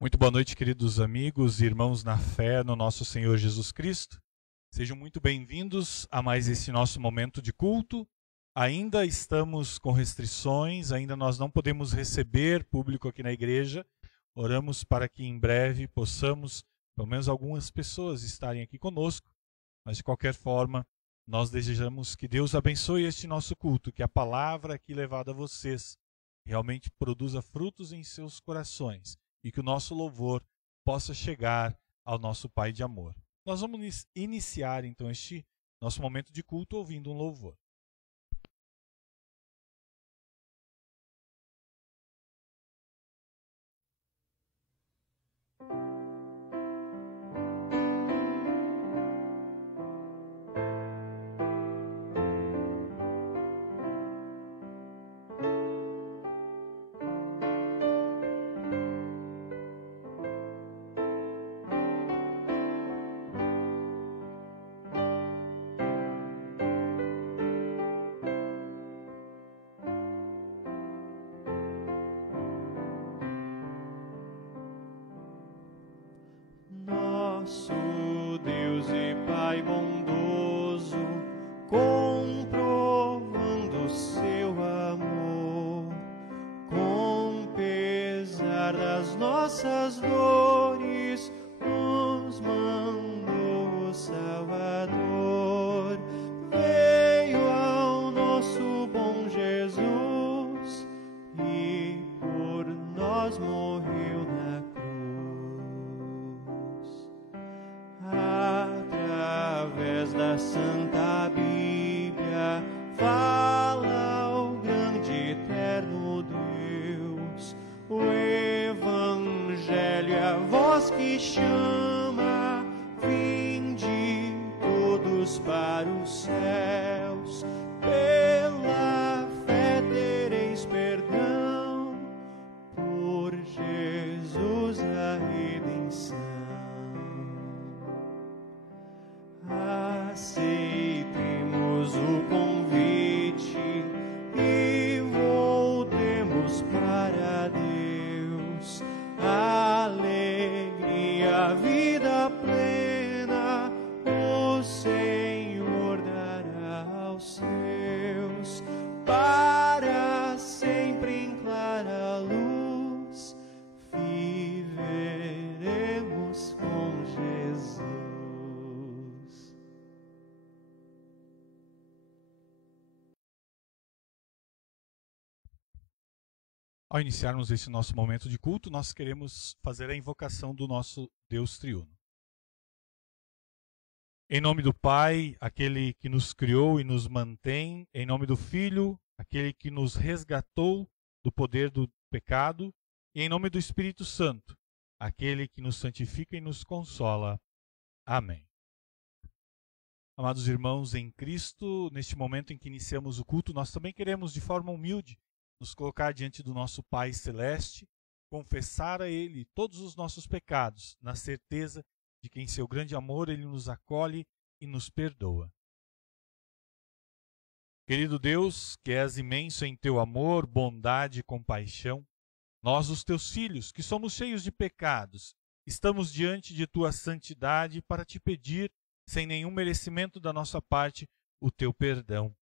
Muito boa noite, queridos amigos e irmãos na fé no nosso Senhor Jesus Cristo. Sejam muito bem-vindos a mais esse nosso momento de culto. Ainda estamos com restrições, ainda nós não podemos receber público aqui na igreja. Oramos para que em breve possamos, pelo menos algumas pessoas, estarem aqui conosco. Mas de qualquer forma, nós desejamos que Deus abençoe este nosso culto, que a palavra aqui levada a vocês realmente produza frutos em seus corações. E que o nosso louvor possa chegar ao nosso Pai de amor. Nós vamos iniciar então este nosso momento de culto ouvindo um louvor. Nosso Deus e Pai bondoso, comprovando seu amor, com pesar das nossas dores, nos mandou o Salvador. Veio ao nosso bom Jesus e por nós morreu na cruz. Através da Santa Bíblia, fala o grande e eterno Deus. O Evangelho é a voz que chama, vinde todos para os céus. Pela fé tereis perdão, por Jesus a redenção. Aceitemos o convite e voltemos para Deus. Alegria, vida plena, o Senhor dará aos seus. Para sempre em clara luz, viveremos com Jesus. Ao iniciarmos esse nosso momento de culto, nós queremos fazer a invocação do nosso Deus triuno. Em nome do Pai, aquele que nos criou e nos mantém, em nome do Filho, aquele que nos resgatou do poder do pecado, e em nome do Espírito Santo, aquele que nos santifica e nos consola. Amém. Amados irmãos em Cristo, neste momento em que iniciamos o culto, nós também queremos, de forma humilde, nos colocar diante do nosso Pai Celeste, confessar a Ele todos os nossos pecados, na certeza de que em seu grande amor Ele nos acolhe e nos perdoa. Querido Deus, que és imenso em teu amor, bondade e compaixão, nós, os teus filhos, que somos cheios de pecados, estamos diante de tua santidade para te pedir, sem nenhum merecimento da nossa parte, o teu perdão.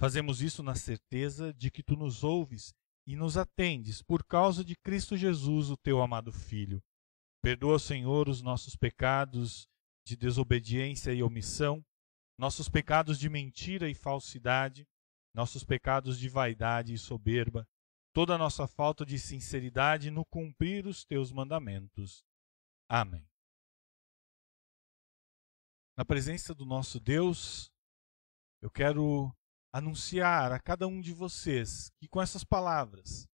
Fazemos isso na certeza de que tu nos ouves e nos atendes por causa de Cristo Jesus, o teu amado Filho. Perdoa, Senhor, os nossos pecados de desobediência e omissão, nossos pecados de mentira e falsidade, nossos pecados de vaidade e soberba, toda a nossa falta de sinceridade no cumprir os teus mandamentos. Amém. Na presença do nosso Deus, eu quero anunciar a cada um de vocês que com essas palavras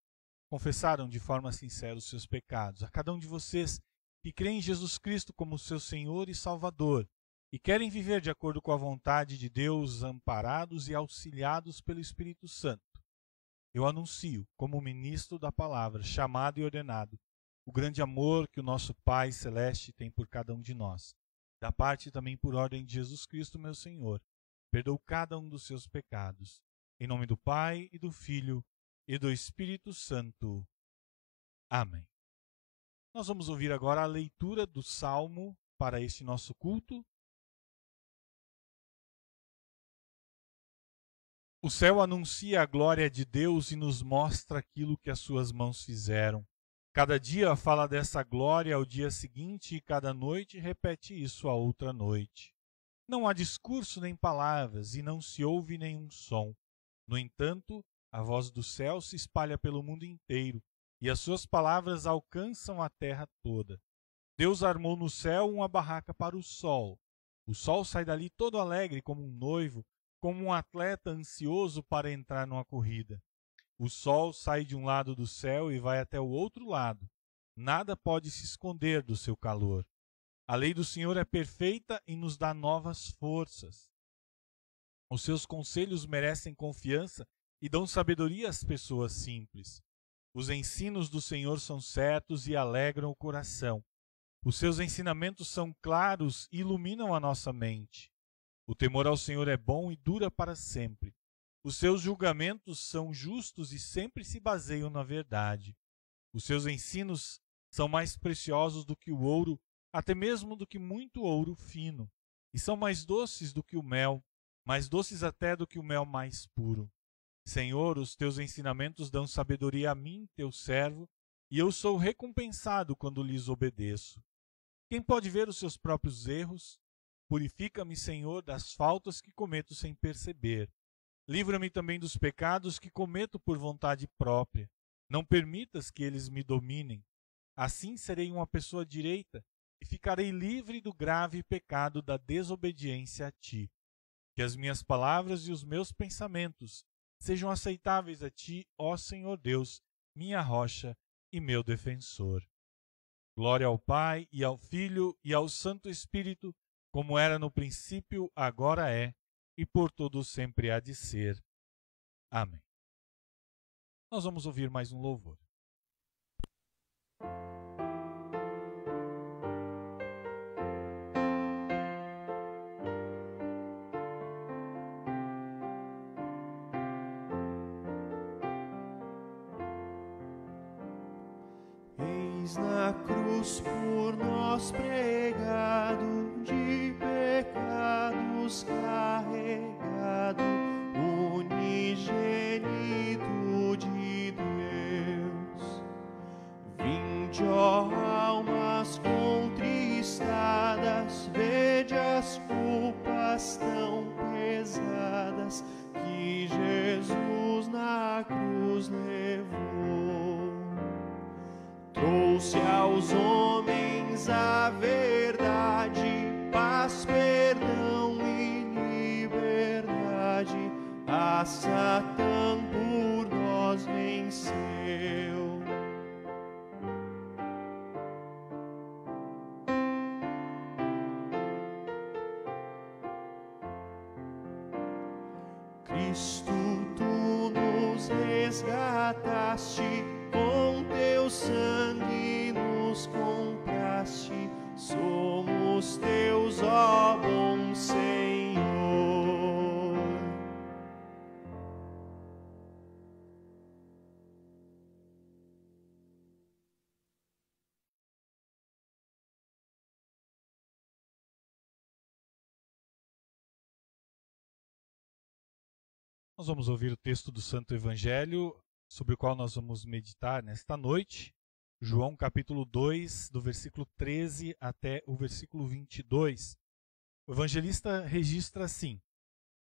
confessaram de forma sincera os seus pecados, a cada um de vocês que creem em Jesus Cristo como seu Senhor e Salvador e querem viver de acordo com a vontade de Deus, amparados e auxiliados pelo Espírito Santo. Eu anuncio, como ministro da palavra, chamado e ordenado, o grande amor que o nosso Pai Celeste tem por cada um de nós. Da parte também por ordem de Jesus Cristo, meu Senhor, perdoou cada um dos seus pecados. Em nome do Pai, e do Filho, e do Espírito Santo. Amém. Nós vamos ouvir agora a leitura do Salmo para este nosso culto. O céu anuncia a glória de Deus e nos mostra aquilo que as suas mãos fizeram. Cada dia fala dessa glória ao dia seguinte e cada noite repete isso a outra noite. Não há discurso nem palavras e não se ouve nenhum som. No entanto, a voz do céu se espalha pelo mundo inteiro e as suas palavras alcançam a terra toda. Deus armou no céu uma barraca para o sol. O sol sai dali todo alegre como um noivo, como um atleta ansioso para entrar numa corrida. O sol sai de um lado do céu e vai até o outro lado. Nada pode se esconder do seu calor. A lei do Senhor é perfeita e nos dá novas forças. Os seus conselhos merecem confiança e dão sabedoria às pessoas simples. Os ensinos do Senhor são certos e alegram o coração. Os seus ensinamentos são claros e iluminam a nossa mente. O temor ao Senhor é bom e dura para sempre. Os seus julgamentos são justos e sempre se baseiam na verdade. Os seus ensinos são mais preciosos do que o ouro, até mesmo do que muito ouro fino, e são mais doces do que o mel, mais doces até do que o mel mais puro. Senhor, os teus ensinamentos dão sabedoria a mim, teu servo, e eu sou recompensado quando lhes obedeço. Quem pode ver os seus próprios erros? Purifica-me, Senhor, das faltas que cometo sem perceber. Livra-me também dos pecados que cometo por vontade própria. Não permitas que eles me dominem. Assim serei uma pessoa direita e ficarei livre do grave pecado da desobediência a ti. Que as minhas palavras e os meus pensamentos sejam aceitáveis a ti, ó Senhor Deus, minha rocha e meu defensor. Glória ao Pai, e ao Filho, e ao Santo Espírito, como era no princípio, agora é, e por todo sempre há de ser. Amém. Nós vamos ouvir mais um louvor. Eis na cruz por nós pregado, de pecados carregado, unigênito de Deus. Vinde, ó almas contristadas, vede as culpas tão pesadas que Jesus na cruz levou. Trouxe aos homens a verdade, paz, perdão e liberdade. A Satã por nós venceu. Cristo, tu nos resgataste, resgataste, com teu sangue nos compraste, somos teus, ó bom Senhor. Nós vamos ouvir o texto do Santo Evangelho, sobre o qual nós vamos meditar nesta noite. João capítulo 2, do versículo 13 até o versículo 22. O evangelista registra assim: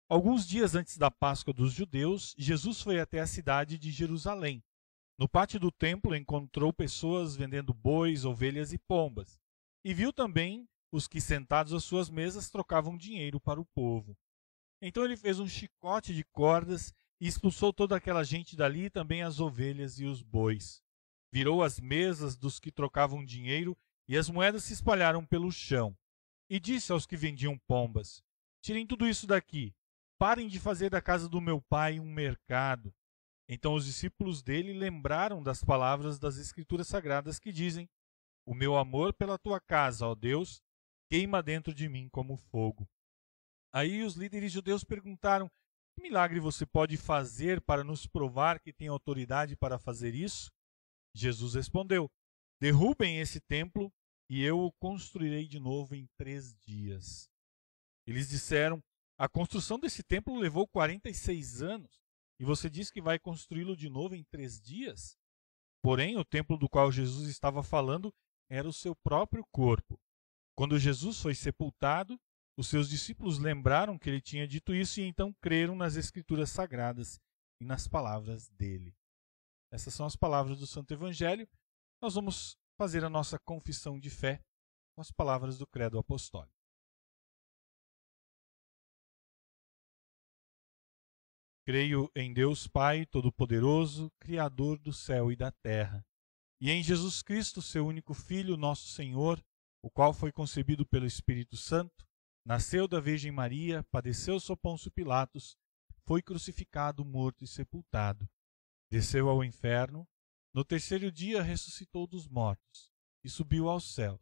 Alguns dias antes da Páscoa dos judeus, Jesus foi até a cidade de Jerusalém. No pátio do templo encontrou pessoas vendendo bois, ovelhas e pombas. E viu também os que, sentados às suas mesas, trocavam dinheiro para o povo. Então ele fez um chicote de cordas e expulsou toda aquela gente dali, e também as ovelhas e os bois. Virou as mesas dos que trocavam dinheiro, e as moedas se espalharam pelo chão. E disse aos que vendiam pombas: Tirem tudo isso daqui, parem de fazer da casa do meu pai um mercado. Então os discípulos dele lembraram das palavras das Escrituras Sagradas que dizem: O meu amor pela tua casa, ó Deus, queima dentro de mim como fogo. Aí os líderes judeus perguntaram: Que milagre você pode fazer para nos provar que tem autoridade para fazer isso? Jesus respondeu: Derrubem esse templo e eu o construirei de novo em 3 dias. Eles disseram: A construção desse templo levou 46 anos e você diz que vai construí-lo de novo em 3 dias? Porém, o templo do qual Jesus estava falando era o seu próprio corpo. Quando Jesus foi sepultado, os seus discípulos lembraram que ele tinha dito isso e então creram nas Escrituras Sagradas e nas palavras dele. Essas são as palavras do Santo Evangelho. Nós vamos fazer a nossa confissão de fé com as palavras do Credo Apostólico. Creio em Deus Pai Todo-Poderoso, Criador do céu e da terra, e em Jesus Cristo, seu único Filho, nosso Senhor, o qual foi concebido pelo Espírito Santo, nasceu da Virgem Maria, padeceu sob Pôncio Pilatos, foi crucificado, morto e sepultado. Desceu ao inferno, no 3º dia ressuscitou dos mortos, e subiu aos céus,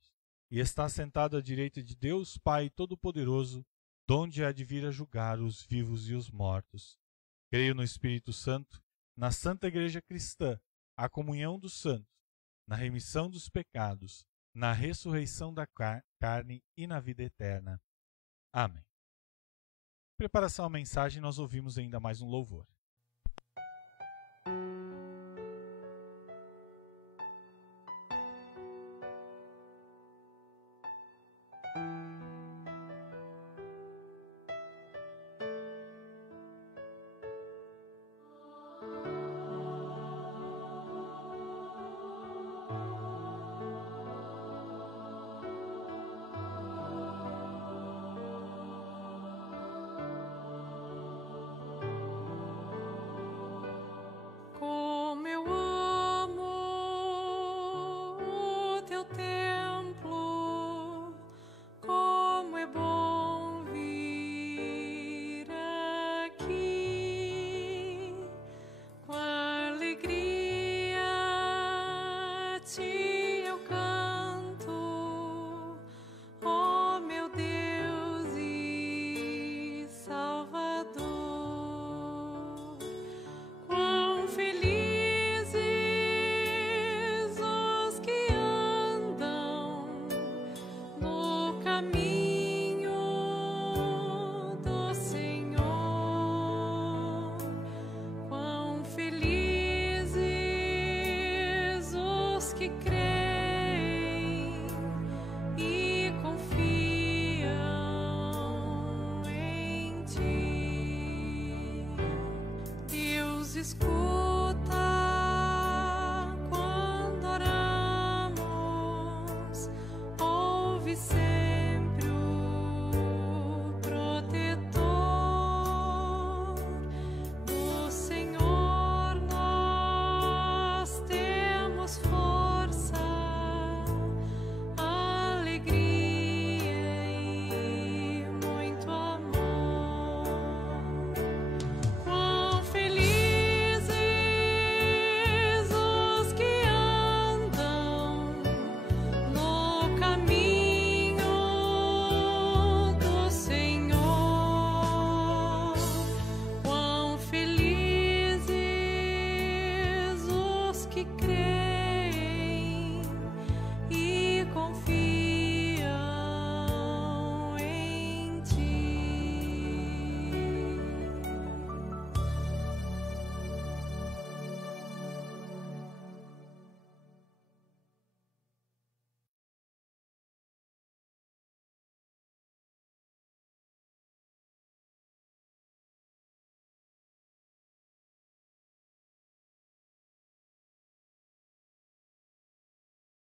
e está sentado à direita de Deus Pai Todo-Poderoso, donde há de vir a julgar os vivos e os mortos. Creio no Espírito Santo, na Santa Igreja Cristã, a comunhão dos santos, na remissão dos pecados, na ressurreição da carne e na vida eterna. Amém. Em preparação à mensagem, nós ouvimos ainda mais um louvor.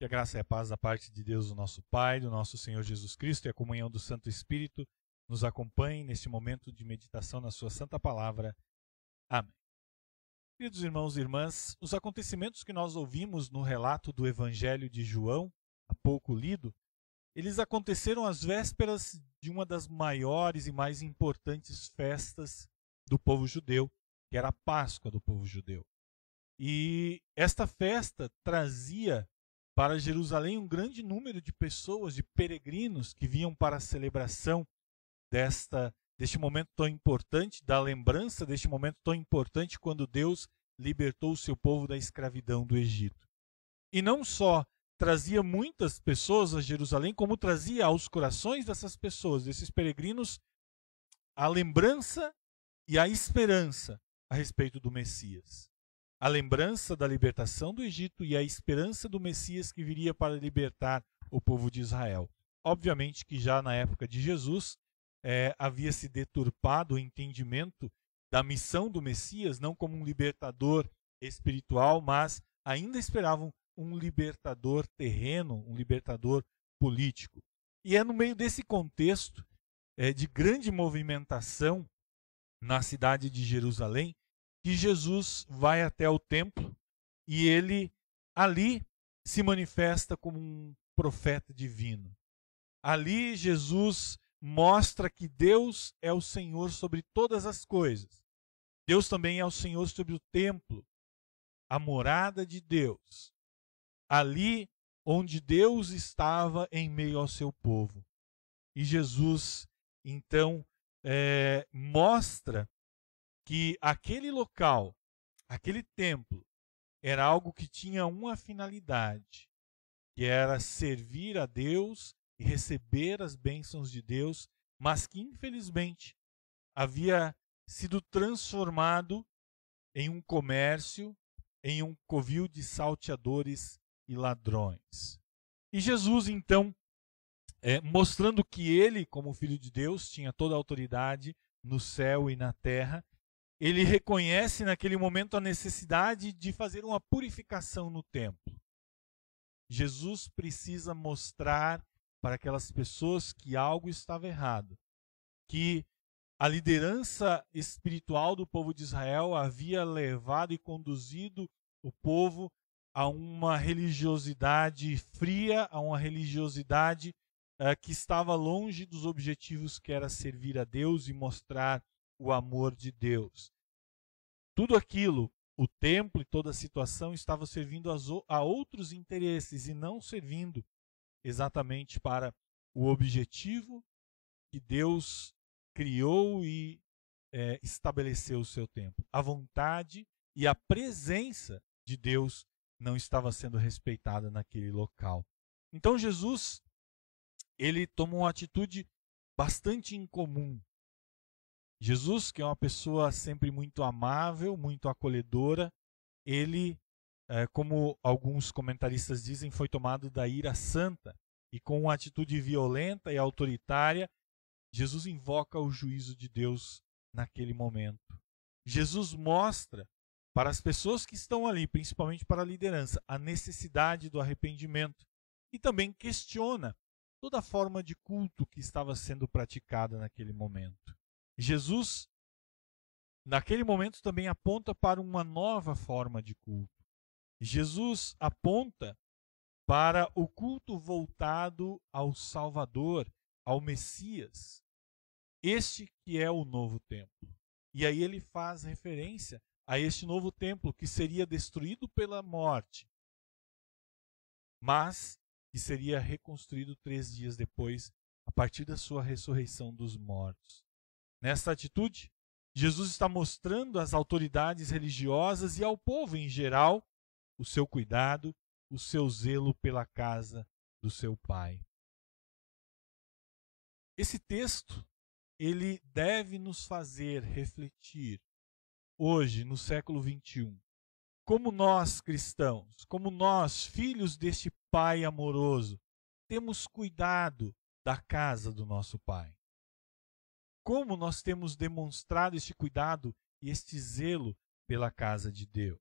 Que a graça e a paz da parte de Deus, o nosso Pai, do nosso Senhor Jesus Cristo e a comunhão do Santo Espírito nos acompanhem neste momento de meditação na sua santa palavra. Amém. Queridos irmãos e irmãs, os acontecimentos que nós ouvimos no relato do Evangelho de João, há pouco lido, eles aconteceram às vésperas de uma das maiores e mais importantes festas do povo judeu, que era a Páscoa do povo judeu. E esta festa trazia para Jerusalém um grande número de pessoas, de peregrinos que vinham para a celebração deste momento tão importante, da lembrança deste momento tão importante quando Deus libertou o seu povo da escravidão do Egito. E não só trazia muitas pessoas a Jerusalém, como trazia aos corações dessas pessoas, desses peregrinos, a lembrança e a esperança a respeito do Messias. A lembrança da libertação do Egito e a esperança do Messias que viria para libertar o povo de Israel. Obviamente que já na época de Jesus havia se deturpado o entendimento da missão do Messias, não como um libertador espiritual, mas ainda esperavam um libertador terreno, um libertador político. E é no meio desse contexto de grande movimentação na cidade de Jerusalém que Jesus vai até o templo e ele ali se manifesta como um profeta divino. Ali Jesus mostra que Deus é o Senhor sobre todas as coisas. Deus também é o Senhor sobre o templo, a morada de Deus. Ali onde Deus estava em meio ao seu povo. E Jesus, então, mostra que aquele local, aquele templo, era algo que tinha uma finalidade, que era servir a Deus e receber as bênçãos de Deus, mas que infelizmente havia sido transformado em um comércio, em um covil de salteadores e ladrões. E Jesus, então, mostrando que ele, como Filho de Deus, tinha toda a autoridade no céu e na terra, ele reconhece naquele momento a necessidade de fazer uma purificação no templo. Jesus precisa mostrar para aquelas pessoas que algo estava errado, que a liderança espiritual do povo de Israel havia levado e conduzido o povo a uma religiosidade fria, a uma religiosidade que estava longe dos objetivos que era servir a Deus e mostrar o amor de Deus. Tudo aquilo, o templo e toda a situação, estava servindo a outros interesses e não servindo exatamente para o objetivo que Deus criou e estabeleceu o seu templo. A vontade e a presença de Deus não estava sendo respeitada naquele local. Então Jesus, ele toma uma atitude bastante incomum. Jesus, que é uma pessoa sempre muito amável, muito acolhedora, ele, como alguns comentaristas dizem, foi tomado da ira santa e com uma atitude violenta e autoritária, Jesus invoca o juízo de Deus naquele momento. Jesus mostra para as pessoas que estão ali, principalmente para a liderança, a necessidade do arrependimento e também questiona toda a forma de culto que estava sendo praticada naquele momento. Jesus, naquele momento, também aponta para uma nova forma de culto. Jesus aponta para o culto voltado ao Salvador, ao Messias. Este que é o novo templo. E aí ele faz referência a este novo templo que seria destruído pela morte, mas que seria reconstruído 3 dias depois, a partir da sua ressurreição dos mortos. Nesta atitude, Jesus está mostrando às autoridades religiosas e ao povo em geral o seu cuidado, o seu zelo pela casa do seu Pai. Esse texto, ele deve nos fazer refletir hoje, no século XXI, como nós cristãos, como nós, filhos deste Pai amoroso, temos cuidado da casa do nosso Pai. Como nós temos demonstrado este cuidado e este zelo pela casa de Deus.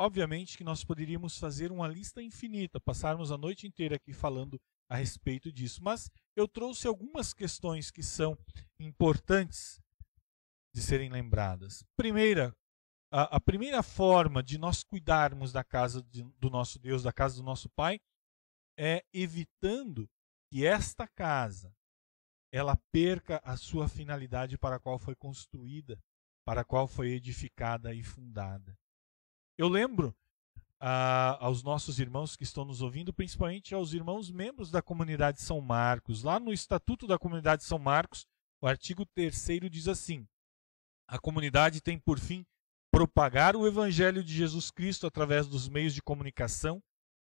obviamente que nós poderíamos fazer uma lista infinita, passarmos a noite inteira aqui falando a respeito disso, mas eu trouxe algumas questões que são importantes de serem lembradas. A primeira forma de nós cuidarmos da casa do nosso Deus, da casa do nosso Pai, é evitando que esta casa ela perca a sua finalidade para a qual foi construída, para a qual foi edificada e fundada. Eu lembro aos nossos irmãos que estão nos ouvindo, principalmente aos irmãos membros da comunidade São Marcos. Lá no Estatuto da Comunidade São Marcos, o artigo 3º diz assim: a comunidade tem por fim propagar o Evangelho de Jesus Cristo através dos meios de comunicação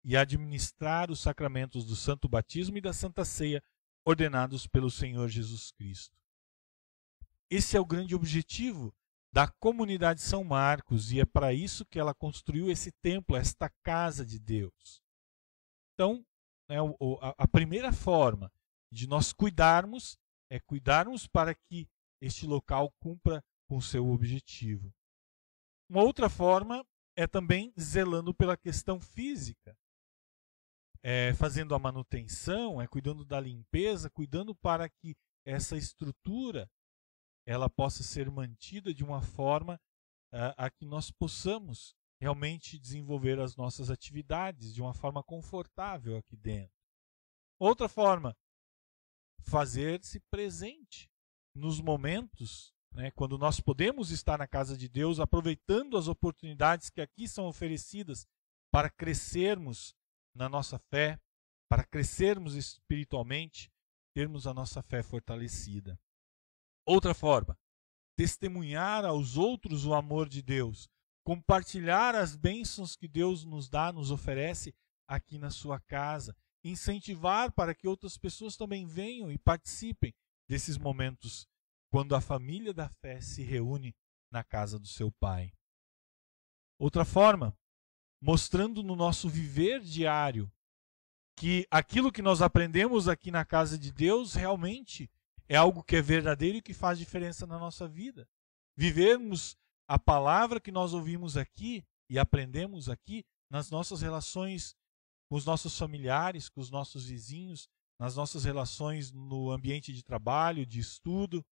e administrar os sacramentos do Santo Batismo e da Santa Ceia ordenados pelo Senhor Jesus Cristo. Esse é o grande objetivo da comunidade São Marcos, e é para isso que ela construiu esse templo, esta casa de Deus. Então, a primeira forma de nós cuidarmos é cuidarmos para que este local cumpra com o seu objetivo. Uma outra forma é também zelando pela questão física, fazendo a manutenção, cuidando da limpeza, cuidando para que essa estrutura ela possa ser mantida de uma forma a que nós possamos realmente desenvolver as nossas atividades de uma forma confortável aqui dentro. Outra forma, fazer-se presente nos momentos, quando nós podemos estar na casa de Deus, aproveitando as oportunidades que aqui são oferecidas para crescermos na nossa fé, para crescermos espiritualmente, termos a nossa fé fortalecida. Outra forma, testemunhar aos outros o amor de Deus, compartilhar as bênçãos que Deus nos dá, nos oferece aqui na sua casa, incentivar para que outras pessoas também venham e participem desses momentos quando a família da fé se reúne na casa do seu Pai. Outra forma, mostrando no nosso viver diário que aquilo que nós aprendemos aqui na casa de Deus realmente é algo que é verdadeiro e que faz diferença na nossa vida. Vivermos a palavra que nós ouvimos aqui e aprendemos aqui nas nossas relações com os nossos familiares, com os nossos vizinhos, nas nossas relações no ambiente de trabalho, de estudo,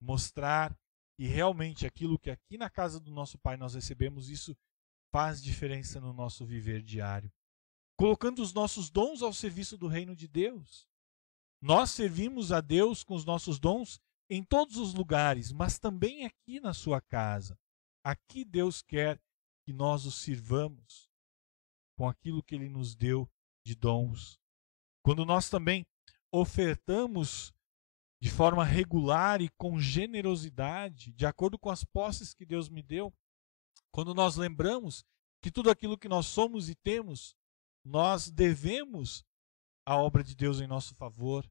mostrar que realmente aquilo que aqui na casa do nosso Pai nós recebemos, isso faz diferença no nosso viver diário. Colocando os nossos dons ao serviço do reino de Deus. Nós servimos a Deus com os nossos dons em todos os lugares, mas também aqui na sua casa. Aqui Deus quer que nós o sirvamos com aquilo que Ele nos deu de dons. Quando nós também ofertamos de forma regular e com generosidade, de acordo com as posses que Deus me deu, quando nós lembramos que tudo aquilo que nós somos e temos, nós devemos à obra de Deus em nosso favor,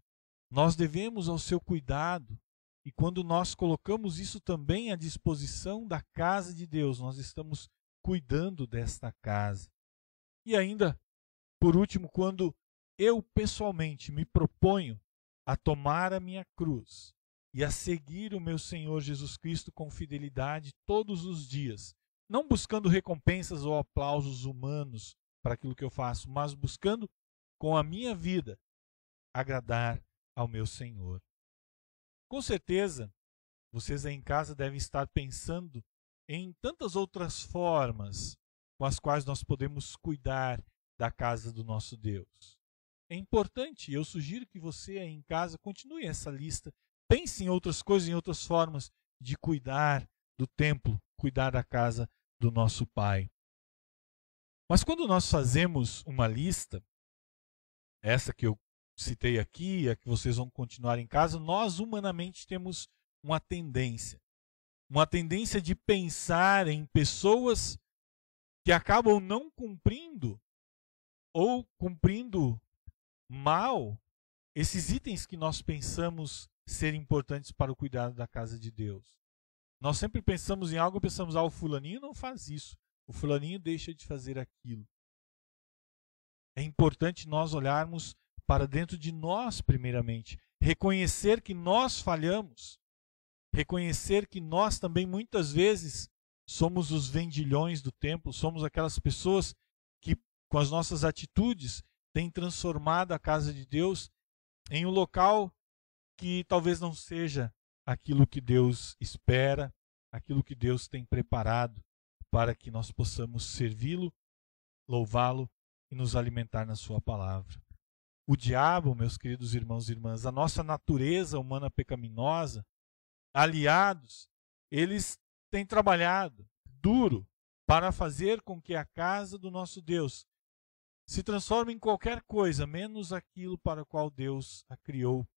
nós devemos ao seu cuidado, e quando nós colocamos isso também à disposição da casa de Deus, nós estamos cuidando desta casa. E ainda, por último, quando eu pessoalmente me proponho a tomar a minha cruz e a seguir o meu Senhor Jesus Cristo com fidelidade todos os dias, não buscando recompensas ou aplausos humanos para aquilo que eu faço, mas buscando com a minha vida agradar ao meu Senhor. Com certeza, vocês aí em casa devem estar pensando em tantas outras formas com as quais nós podemos cuidar da casa do nosso Deus. É importante, eu sugiro que você aí em casa continue essa lista, pense em outras coisas, em outras formas de cuidar do templo, cuidar da casa do nosso Pai. Mas quando nós fazemos uma lista, essa que eu citei aqui, a que vocês vão continuar em casa, nós humanamente temos uma tendência de pensar em pessoas que acabam não cumprindo ou cumprindo mal esses itens que nós pensamos ser importantes para o cuidado da casa de Deus. Nós sempre pensamos em algo, pensamos, o fulaninho não faz isso, o fulaninho deixa de fazer aquilo. É importante nós olharmos para dentro de nós primeiramente, reconhecer que nós falhamos, reconhecer que nós também muitas vezes somos os vendilhões do templo, somos aquelas pessoas que, com as nossas atitudes, têm transformado a casa de Deus em um local que talvez não seja aquilo que Deus espera, aquilo que Deus tem preparado para que nós possamos servi-lo, louvá-lo e nos alimentar na sua palavra. O diabo, meus queridos irmãos e irmãs, a nossa natureza humana pecaminosa, aliados, eles têm trabalhado duro para fazer com que a casa do nosso Deus se transforme em qualquer coisa, menos aquilo para o qual Deus a criou,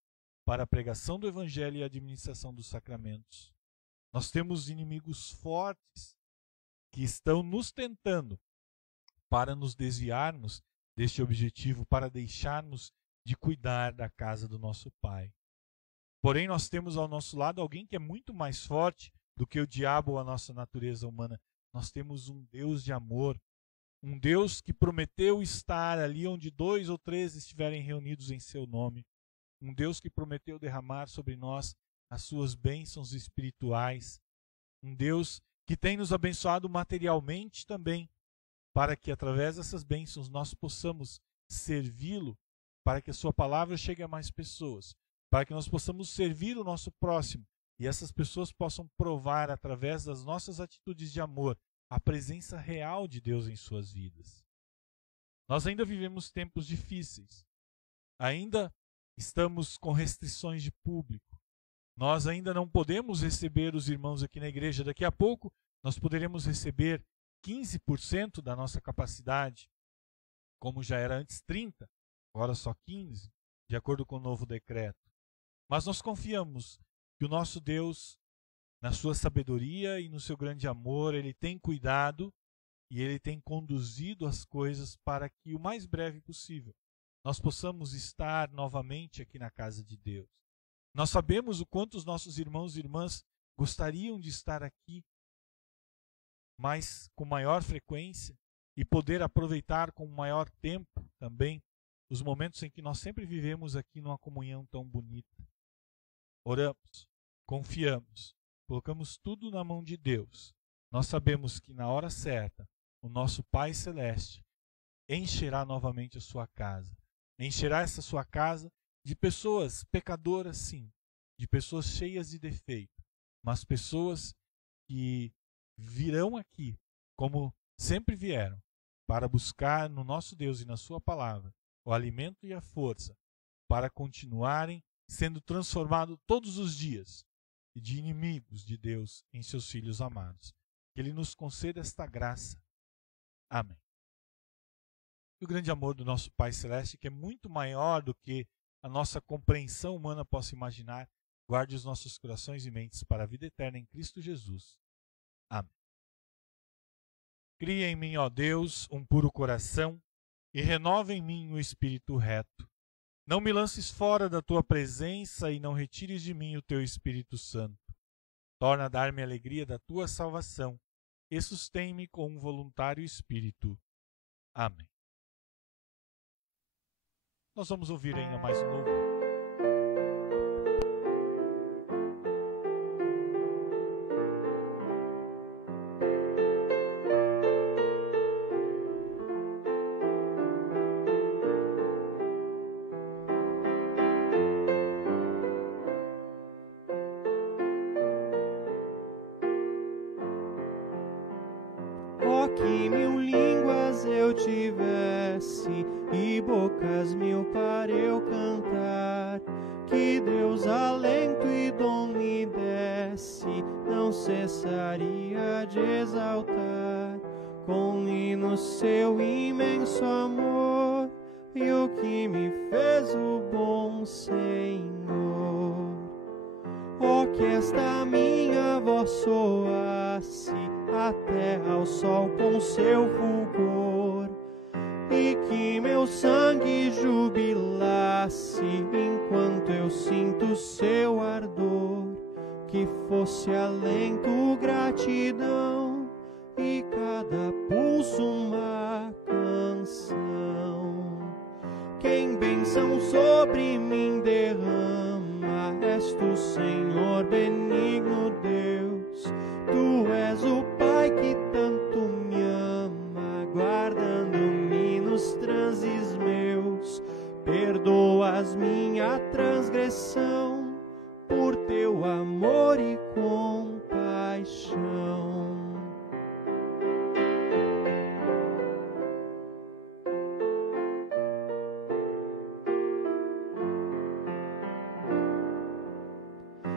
para a pregação do Evangelho e a administração dos sacramentos. Nós temos inimigos fortes que estão nos tentando para nos desviarmos deste objetivo, para deixarmos de cuidar da casa do nosso Pai. Porém, nós temos ao nosso lado alguém que é muito mais forte do que o diabo ou a nossa natureza humana. Nós temos um Deus de amor, um Deus que prometeu estar ali onde 2 ou 3 estiverem reunidos em seu nome, um Deus que prometeu derramar sobre nós as suas bênçãos espirituais, um Deus que tem nos abençoado materialmente também, para que através dessas bênçãos nós possamos servi-lo, para que a sua palavra chegue a mais pessoas, para que nós possamos servir o nosso próximo e essas pessoas possam provar através das nossas atitudes de amor a presença real de Deus em suas vidas. Nós ainda vivemos tempos difíceis, ainda estamos com restrições de público, nós ainda não podemos receber os irmãos aqui na igreja. Daqui a pouco nós poderemos receber 15% da nossa capacidade, como já era antes 30%, agora só 15%, de acordo com o novo decreto. Mas nós confiamos que o nosso Deus, na sua sabedoria e no seu grande amor, Ele tem cuidado e Ele tem conduzido as coisas para que o mais breve possível nós possamos estar novamente aqui na casa de Deus. Nós sabemos o quanto os nossos irmãos e irmãs gostariam de estar aqui, mas com maior frequência, e poder aproveitar com maior tempo também os momentos em que nós sempre vivemos aqui numa comunhão tão bonita. Oramos, confiamos, colocamos tudo na mão de Deus. Nós sabemos que na hora certa, o nosso Pai Celeste encherá novamente a sua casa. Encherá essa sua casa de pessoas pecadoras, sim, de pessoas cheias de defeito, mas pessoas que virão aqui, como sempre vieram, para buscar no nosso Deus e na sua palavra o alimento e a força para continuarem sendo transformados todos os dias de inimigos de Deus em seus filhos amados. Que Ele nos conceda esta graça. Amém. E o grande amor do nosso Pai Celeste, que é muito maior do que a nossa compreensão humana possa imaginar, guarde os nossos corações e mentes para a vida eterna em Cristo Jesus. Amém. Cria em mim, ó Deus, um puro coração e renova em mim o espírito reto. Não me lances fora da tua presença e não retires de mim o teu Espírito Santo. Torna a dar-me a alegria da tua salvação e sustém-me com um voluntário espírito. Amém. Nós vamos ouvir ainda mais um louvor. Que 1000 línguas eu tivesse e bocas 1000 para eu cantar, que Deus alento e dom me desse, não cessaria de exaltar com hinos seu imenso amor e o que me fez o bom Senhor. Oh, que esta minha voz soasse a terra ao sol com seu fulgor, e que meu sangue jubilasse enquanto eu sinto seu ardor, que fosse alento, gratidão e cada pulso uma canção. Quem bênção sobre mim derrama, és tu, Senhor benigno Deus. Tu és o Pai transes meus, perdoas minha transgressão, por teu amor e compaixão.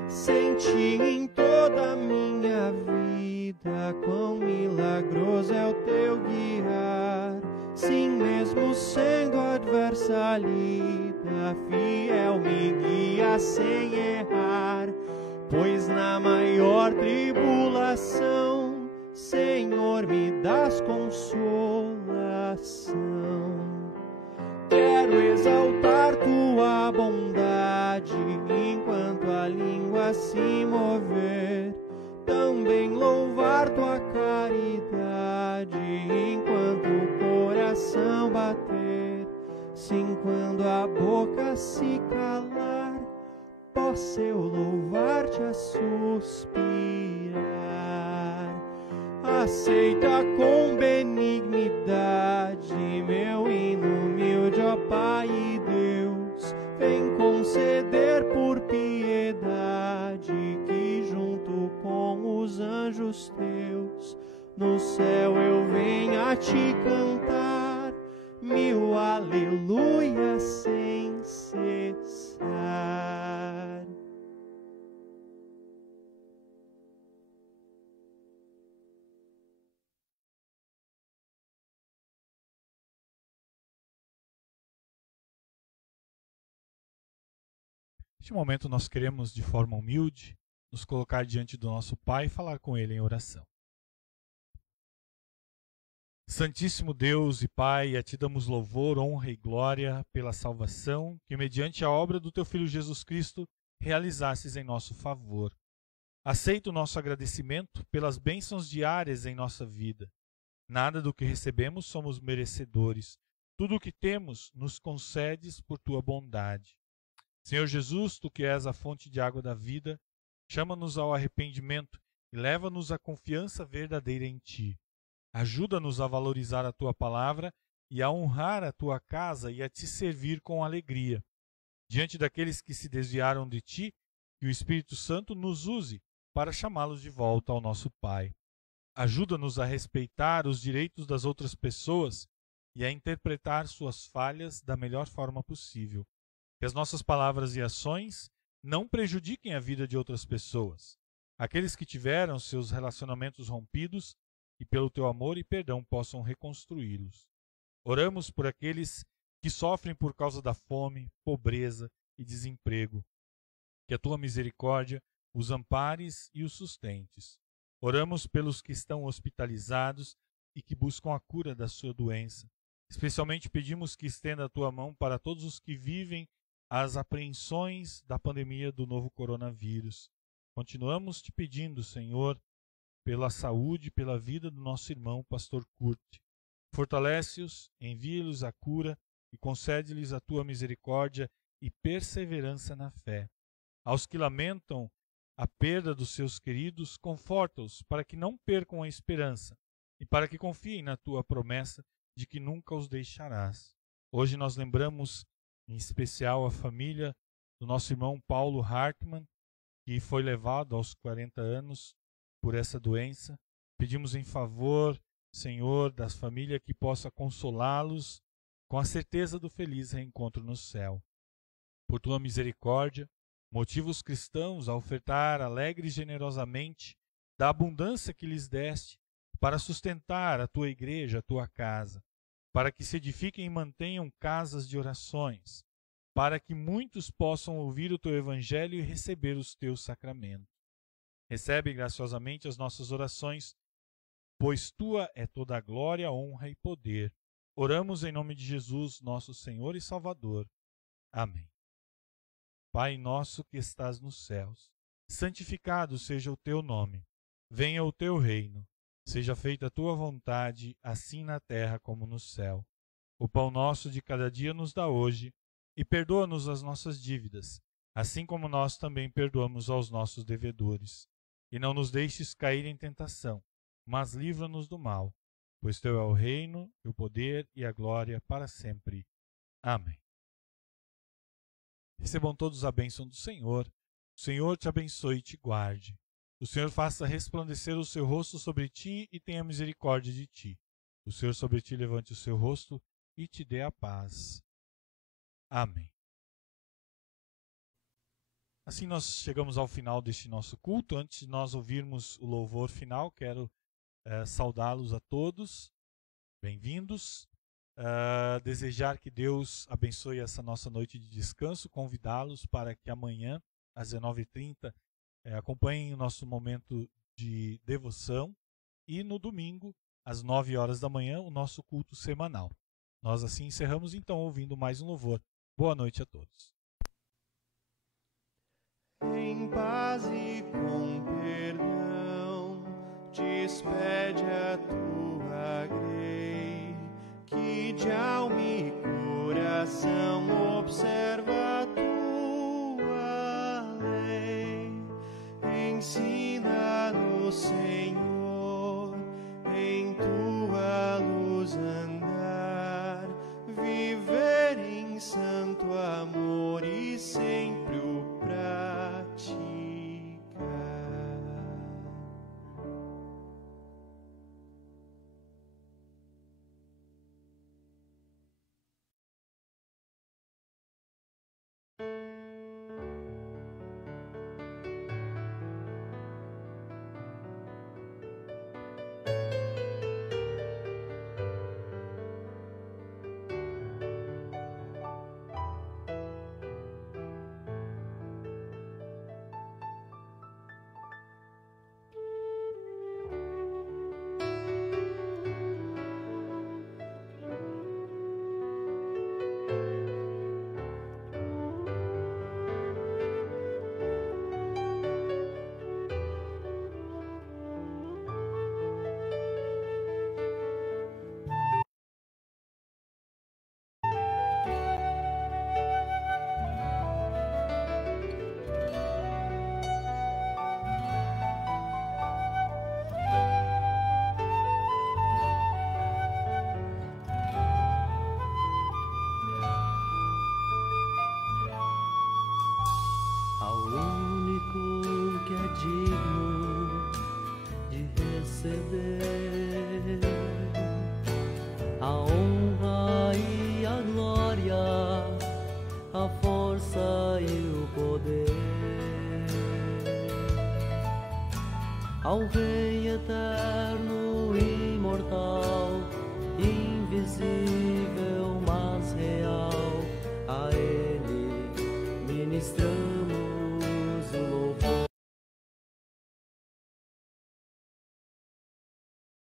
Senti em toda a minha vida quão milagroso é o teu guiar. Sim, mesmo sendo adversa a lida, fiel me guia sem errar. Pois na maior tribulação, Senhor, me dás consolação. Quero exaltar tua bondade enquanto a língua se mover, também louvar tua caridade enquanto o coração bater. Sim, quando a boca se calar, posso eu louvar-te a suspirar. Aceita com benignidade meu hino humilde, ó Pai e Deus. Vem conceder por piedade que junto com os anjos teus no céu eu venha te cantar mil aleluias sem cessar. Neste momento nós queremos, de forma humilde, nos colocar diante do nosso Pai e falar com Ele em oração. Santíssimo Deus e Pai, a Ti damos louvor, honra e glória pela salvação que, mediante a obra do Teu Filho Jesus Cristo, realizastes em nosso favor. Aceita o nosso agradecimento pelas bênçãos diárias em nossa vida. Nada do que recebemos somos merecedores. Tudo o que temos nos concedes por Tua bondade. Senhor Jesus, Tu que és a fonte de água da vida, chama-nos ao arrependimento e leva-nos à confiança verdadeira em Ti. Ajuda-nos a valorizar a Tua palavra e a honrar a Tua casa e a Te servir com alegria. Diante daqueles que se desviaram de Ti, que o Espírito Santo nos use para chamá-los de volta ao nosso Pai. Ajuda-nos a respeitar os direitos das outras pessoas e a interpretar suas falhas da melhor forma possível. Que as nossas palavras e ações não prejudiquem a vida de outras pessoas. Aqueles que tiveram seus relacionamentos rompidos, e pelo Teu amor e perdão possam reconstruí-los. Oramos por aqueles que sofrem por causa da fome, pobreza e desemprego. Que a Tua misericórdia os ampares e os sustentes. Oramos pelos que estão hospitalizados e que buscam a cura da sua doença. Especialmente pedimos que estenda a Tua mão para todos os que vivem as apreensões da pandemia do novo coronavírus. Continuamos te pedindo, Senhor, pela saúde e pela vida do nosso irmão, pastor Kurt. Fortalece-os, envia-lhes a cura e concede-lhes a Tua misericórdia e perseverança na fé. Aos que lamentam a perda dos seus queridos, conforta-os para que não percam a esperança e para que confiem na Tua promessa de que nunca os deixarás. Hoje nós lembramos em especial a família do nosso irmão Paulo Hartmann, que foi levado aos 40 anos por essa doença. Pedimos em favor, Senhor, da família que possa consolá-los com a certeza do feliz reencontro no céu. Por Tua misericórdia, motiva os cristãos a ofertar alegre e generosamente da abundância que lhes deste para sustentar a Tua igreja, a Tua casa, para que se edifiquem e mantenham casas de orações, para que muitos possam ouvir o Teu Evangelho e receber os Teus sacramentos. Recebe graciosamente as nossas orações, pois Tua é toda a glória, honra e poder. Oramos em nome de Jesus, nosso Senhor e Salvador. Amém. Pai nosso que estás nos céus, santificado seja o Teu nome. Venha o Teu reino. Seja feita a Tua vontade, assim na terra como no céu. O pão nosso de cada dia nos dá hoje, e perdoa-nos as nossas dívidas, assim como nós também perdoamos aos nossos devedores. E não nos deixes cair em tentação, mas livra-nos do mal. pois teu é o reino, o poder e a glória para sempre. Amém. Recebam todos a bênção do Senhor. O Senhor te abençoe e te guarde. O Senhor faça resplandecer o seu rosto sobre ti e tenha misericórdia de ti. O Senhor sobre ti levante o seu rosto e te dê a paz. Amém. Assim nós chegamos ao final deste nosso culto. Antes de nós ouvirmos o louvor final, quero saudá-los a todos. Bem-vindos. Desejar que Deus abençoe essa nossa noite de descanso, convidá-los para que amanhã, às 19h30, acompanhem o nosso momento de devoção e no domingo, às 9h da manhã, o nosso culto semanal. Nós assim encerramos então ouvindo mais um louvor. Boa noite a todos. Em paz e com perdão, despede a tua grei, que de alma e coração observa a tua lei. Ensina-nos, Senhor, em tua luz andar, viver em santo amor e sempre o praticar. Ao único que é digno de receber a honra e a glória, a força e o poder, ao Rei eterno, imortal, invisível,